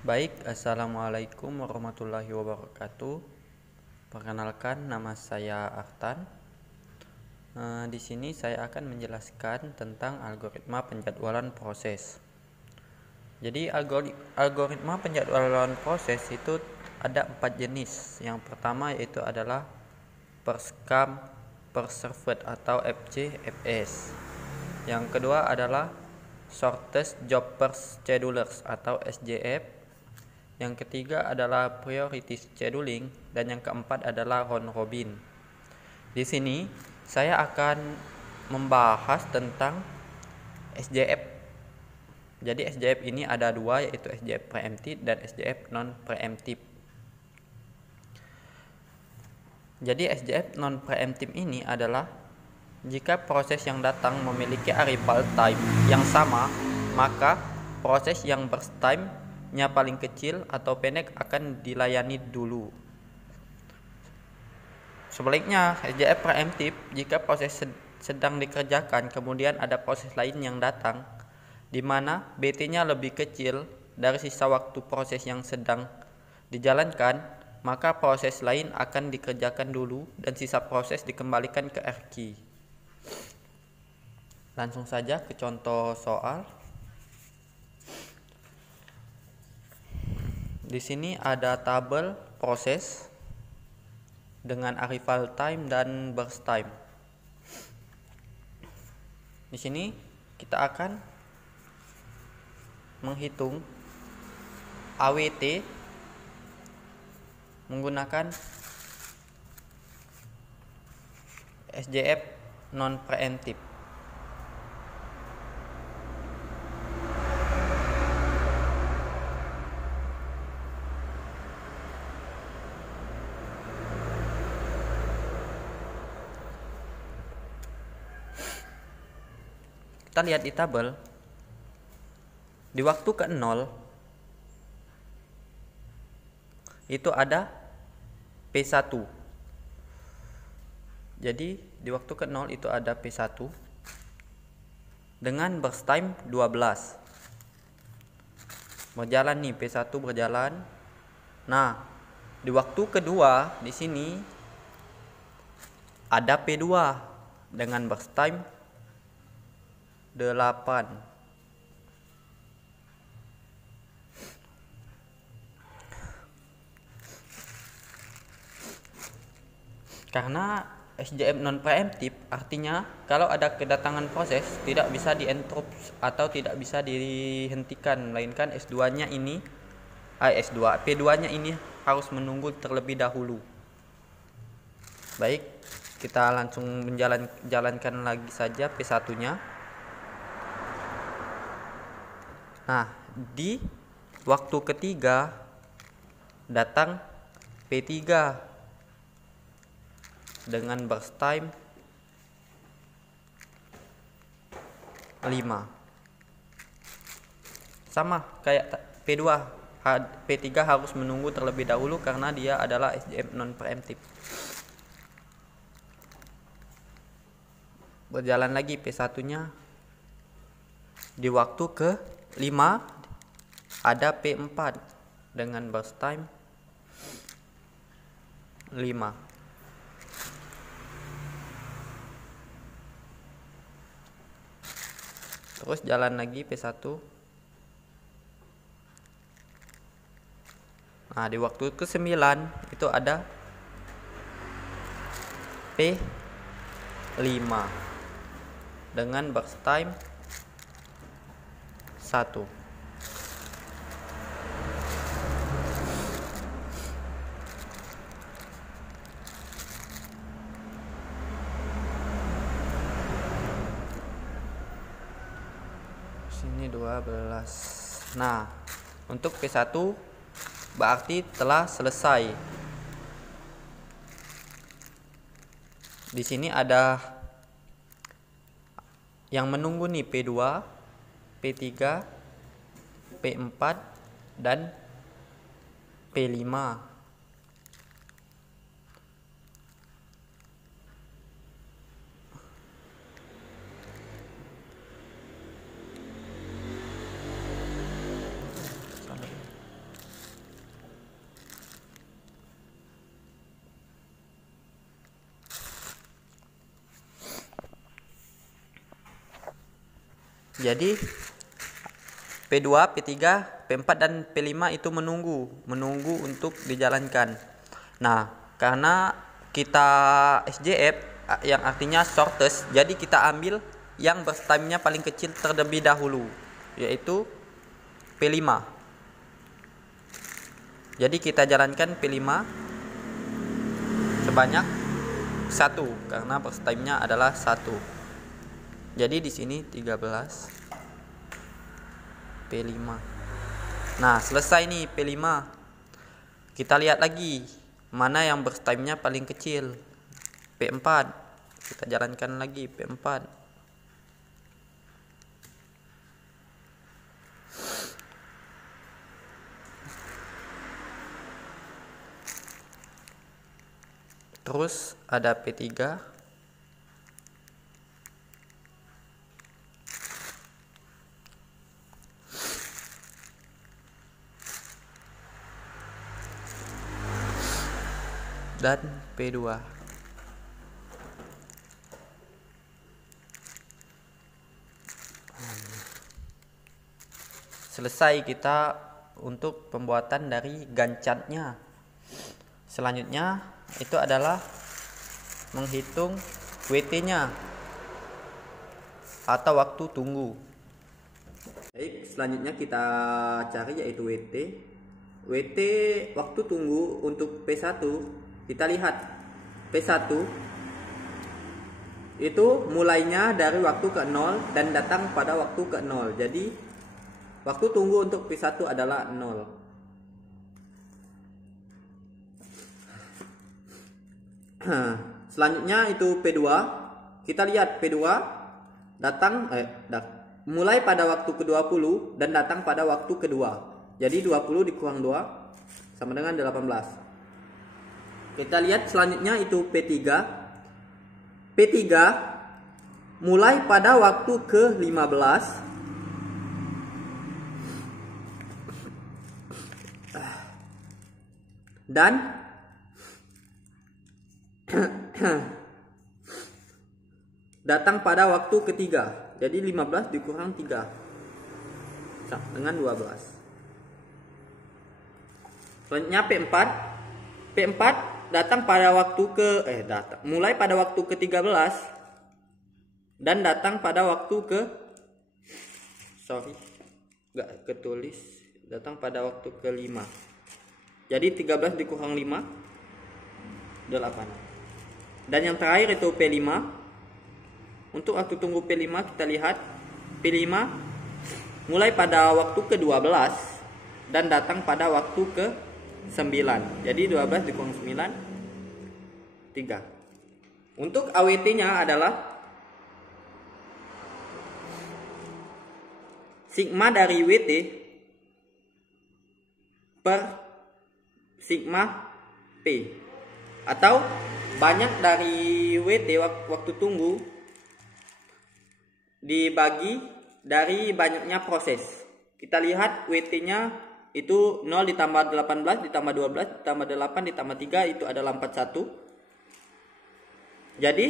Baik, assalamualaikum warahmatullahi wabarakatuh. Perkenalkan, nama saya Artan. Di sini saya akan menjelaskan tentang algoritma penjadwalan proses. Jadi algoritma penjadwalan proses itu ada 4 jenis. Yang pertama yaitu adalah first come first served atau FCFS. Yang kedua adalah shortest job first schedulers atau SJF. Yang ketiga adalah priority scheduling dan yang keempat adalah round robin. Di sini saya akan membahas tentang SJF. Jadi SJF ini ada dua, yaitu SJF preemptive dan SJF non preemptive. Jadi SJF non preemptive ini adalah jika proses yang datang memiliki arrival time yang sama, maka proses yang burst time-nya paling kecil atau pendek akan dilayani dulu. Sebaliknya, SJF preemptive, jika proses sedang dikerjakan kemudian ada proses lain yang datang di mana BT-nya lebih kecil dari sisa waktu proses yang sedang dijalankan, maka proses lain akan dikerjakan dulu dan sisa proses dikembalikan ke RQ. Langsung saja ke contoh soal. Di sini ada tabel proses dengan arrival time dan burst time. Di sini kita akan menghitung AWT menggunakan SJF non preemptive. Kita lihat di tabel, di waktu ke-0 itu ada P1. Jadi di waktu ke-0 itu ada P1 dengan burst time 12. Berjalan nih, P1 berjalan. Nah, di waktu kedua di sini ada P2 dengan burst time 8. Karena SJF non preemptive artinya kalau ada kedatangan proses tidak bisa dientrops atau tidak bisa dihentikan, melainkan S2-nya ini P2-nya ini harus menunggu terlebih dahulu. Baik, kita langsung jalankan lagi saja P1-nya. Nah, di waktu ketiga datang P3 dengan burst time 5. Sama kayak P2, P3 harus menunggu terlebih dahulu karena dia adalah SJF non preemptive. Berjalan lagi P1-nya. Di waktu ke-5 ada P4 dengan burst time 5. Terus jalan lagi P1. Nah, di waktu ke-9 itu ada P5 dengan burst time 1. Sini 12. Nah, untuk P1 berarti telah selesai. Di sini ada yang menunggu nih P2, P3, P4 dan P5. Jadi P2, P3, P4 dan P5 itu menunggu untuk dijalankan. Nah, karena kita SJF yang artinya shortest, jadi kita ambil yang burst time-nya paling kecil terlebih dahulu, yaitu P5. Jadi kita jalankan P5 sebanyak 1 karena burst time-nya adalah 1. Jadi di sini 13 P5. Nah, selesai nih P5. Kita lihat lagi mana yang burst time-nya paling kecil. P4. Kita jalankan lagi P4. Terus ada P3. Dan P2. Selesai kita untuk pembuatan dari Gantt chart-nya. Selanjutnya itu adalah menghitung WT-nya atau waktu tunggu. Baik, selanjutnya kita cari yaitu WT. WT waktu tunggu untuk P1, kita lihat P1 itu mulainya dari waktu ke 0 dan datang pada waktu ke 0. Jadi waktu tunggu untuk P1 adalah 0. Selanjutnya itu P2. Kita lihat P2 datang mulai pada waktu ke-20 dan datang pada waktu kedua. Jadi 20 dikurang 2 sama dengan 18. Kita lihat selanjutnya itu P3. P3 mulai pada waktu ke-15 dan datang pada waktu ketiga. Jadi 15 dikurang 3 dengan 12. Selanjutnya P4. P4 datang pada waktu mulai pada waktu ke-13 dan datang pada waktu datang pada waktu ke-5. Jadi 13 dikurang 5 8. Dan yang terakhir itu P5. Untuk waktu tunggu P5 kita lihat P5 mulai pada waktu ke-12 dan datang pada waktu ke-9. Jadi 12 dikurang 9 3. Untuk AWT-nya adalah sigma dari WT per sigma P, atau banyak dari WT waktu tunggu dibagi dari banyaknya proses. Kita lihat WT-nya itu 0 ditambah 18 ditambah 12 ditambah 8 ditambah 3 itu adalah 41. Jadi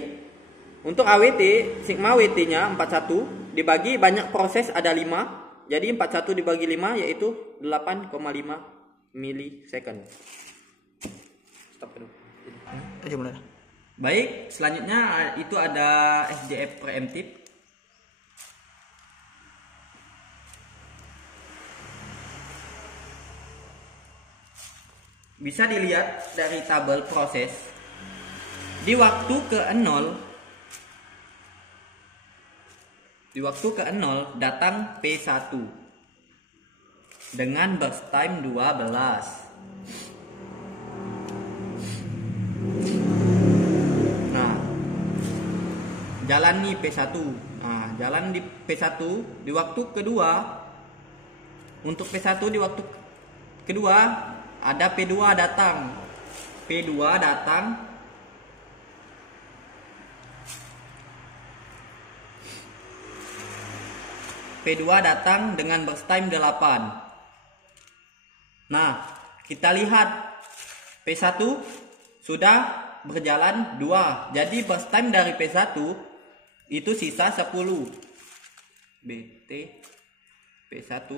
untuk AWT sigma WT-nya 41 dibagi banyak proses ada 5. Jadi 41 dibagi 5 yaitu 8,5 milisecond. Stop dulu. Baik, selanjutnya itu ada SJF preemptive. Bisa dilihat dari tabel proses. Di waktu ke-0 datang P1 dengan burst time 12. Nah, jalan nih P1. Nah, jalan di P1 di waktu kedua. Untuk P1 di waktu kedua ada P2 datang. P2 datang dengan burst time 8. Nah, kita lihat P1 sudah berjalan 2. Jadi burst time dari P1 itu sisa 10. BT P1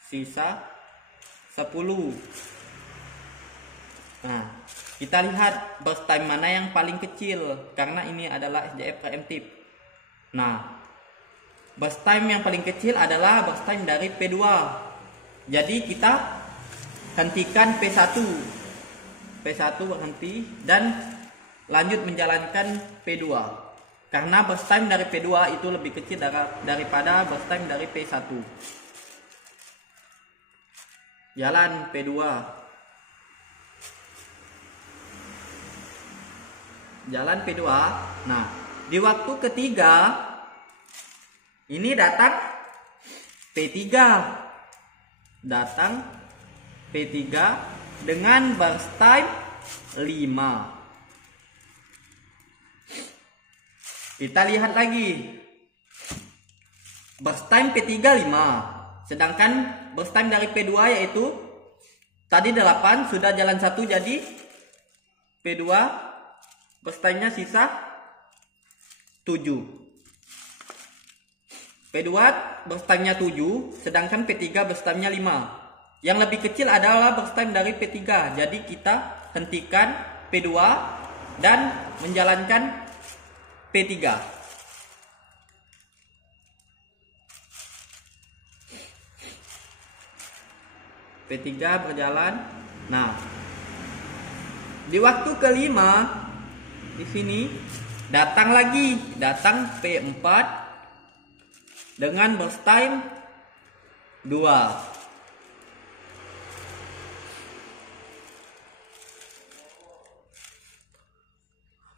sisa 10. Nah, kita lihat burst time mana yang paling kecil karena ini adalah SJF preemptif. Nah, burst time yang paling kecil adalah burst time dari P2. Jadi kita hentikan P1. P1 berhenti dan lanjut menjalankan P2. Karena burst time dari P2 itu lebih kecil daripada burst time dari P1. Jalan P2. Jalan P2. Nah, di waktu ketiga ini datang P3. Datang P3 dengan burst time 5. Kita lihat lagi. Burst time P3 5. Sedangkan burst time dari P2 yaitu tadi 8 sudah jalan 1, jadi P2 burst time-nya sisa 7. P2 burst time-nya 7, sedangkan P3 burst time-nya 5. Yang lebih kecil adalah burst time dari P3. Jadi kita hentikan P2 dan menjalankan P3. P3 berjalan. Nah, di waktu kelima di sini datang P4 dengan burst time 2.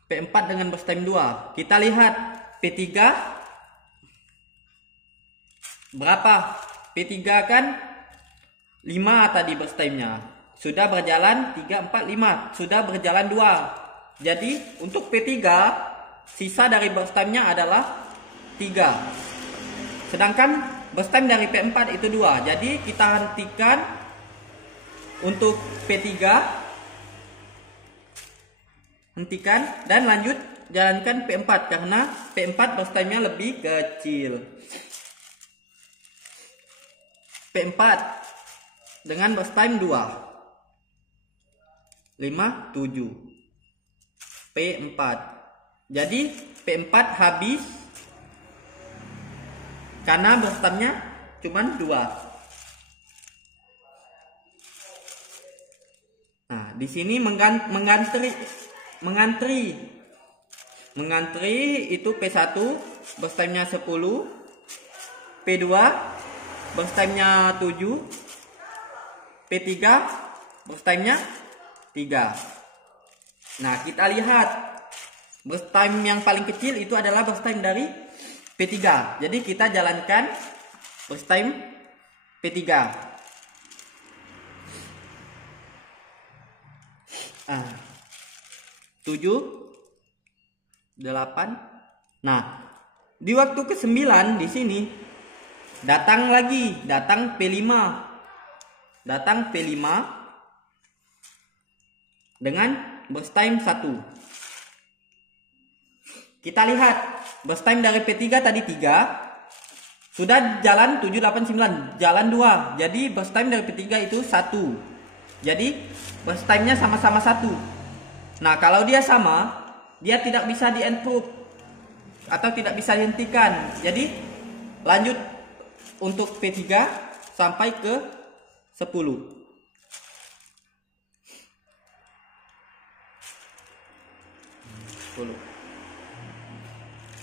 P4 dengan burst time 2. Kita lihat P3 berapa? P3 kan 5 tadi burst time-nya. Sudah berjalan 3, 4, 5. Sudah berjalan 2. Jadi untuk P3 sisa dari burst time-nya adalah 3. Sedangkan burst time dari P4 itu 2. Jadi kita hentikan untuk P3. Hentikan dan lanjut jalankan P4 karena P4 burst time-nya lebih kecil. P4 dengan burst time 2. 5, 7. P4. Jadi P4 habis karena burst time-nya cuma 2. Nah, di sini mengantri itu P1 burst time-nya 10, P2 burst time-nya 7, P3 burst time-nya 3. Nah, kita lihat burst time yang paling kecil itu adalah burst time dari P3. Jadi kita jalankan burst time P3. 7, 8. Nah, di waktu ke-9 di sini datang P5. Datang P5 dengan burst time 1. Kita lihat burst time dari P3 tadi 3. Sudah jalan 7, 8, 9. Jalan 2. Jadi burst time dari P3 itu 1. Jadi burst time-nya sama-sama 1. Nah, kalau dia sama, dia tidak bisa di-entropy atau tidak bisa dihentikan. Jadi lanjut untuk P3 sampai ke 10.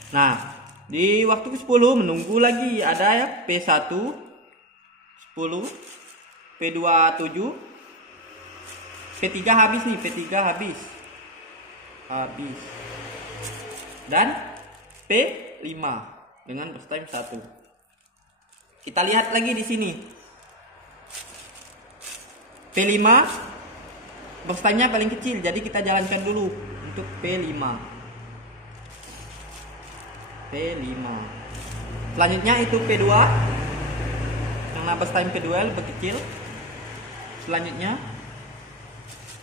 Nah, di waktu ke-10 menunggu lagi ada ya P1 10, P2 7, P3 habis nih, P3 habis. Dan P5 dengan burst time 1. Kita lihat lagi di sini. P5 burst time-nya paling kecil, jadi kita jalankan dulu untuk P5. Selanjutnya itu P2. Karena burst time P2 lebih kecil. Selanjutnya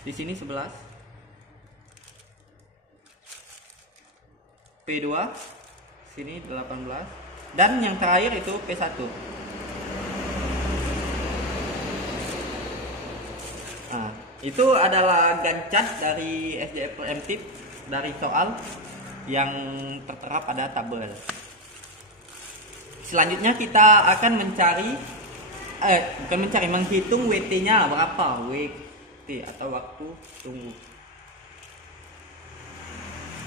di sini 11. P2 sini 18. Dan yang terakhir itu P1. Nah, itu adalah gancet dari SJF preemptif dari soal yang tertera pada tabel. Selanjutnya kita akan menghitung WT-nya berapa, WT atau waktu tunggu.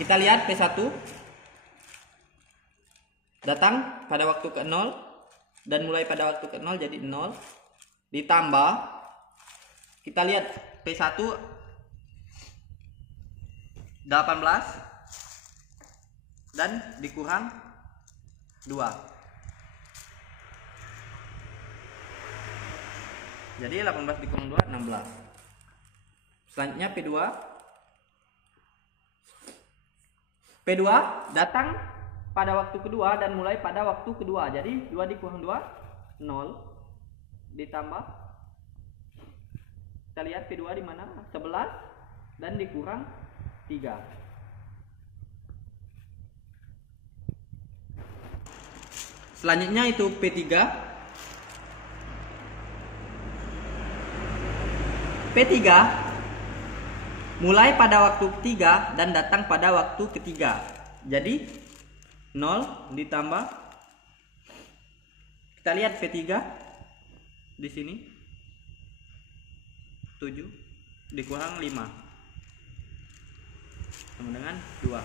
Kita lihat P1 datang pada waktu ke 0 dan mulai pada waktu ke 0 jadi 0 ditambah, kita lihat P1 18 dan dikurang 2. Jadi 18 dikurang 2 16. Selanjutnya P2 datang pada waktu kedua dan mulai pada waktu kedua. Jadi 2 dikurang 2 0 ditambah, kita lihat P2 di mana? 11 dan dikurang 3. Selanjutnya itu P3. P3 mulai pada waktu ketiga dan datang pada waktu ketiga. Jadi 0 ditambah, kita lihat P3 di sini 7 dikurang 5 sama dengan 2.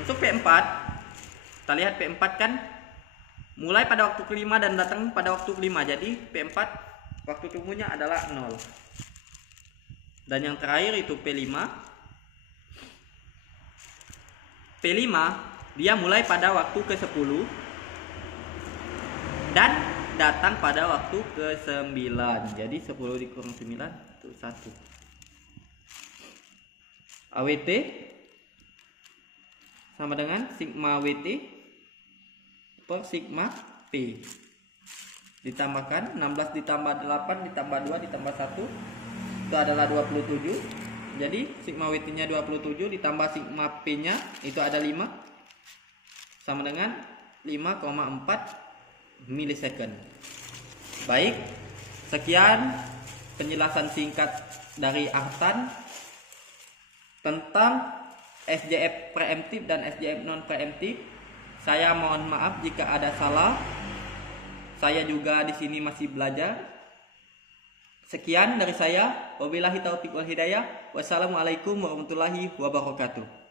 Untuk P4, kita lihat P4 kan mulai pada waktu kelima dan datang pada waktu kelima. Jadi P4 waktu tunggunya adalah 0. Dan yang terakhir itu P5. P5 dia mulai pada waktu ke-10 dan datang pada waktu ke-9. Jadi 10 dikurang 9 itu 1. AWT sama dengan sigma WT per sigma P. Ditambahkan 16 ditambah 8 ditambah 2 ditambah 1 itu adalah 27. Jadi sigma WT nya 27 ditambah sigma P nya itu ada 5 sama dengan 5,4 milisecond. Baik, sekian penjelasan singkat dari Ahtan tentang SJF preemptif dan SJF non preemptif. Saya mohon maaf jika ada salah. Saya juga di sini masih belajar. Sekian dari saya. Wabillahi taufiq wal hidayah. Wassalamualaikum warahmatullahi wabarakatuh.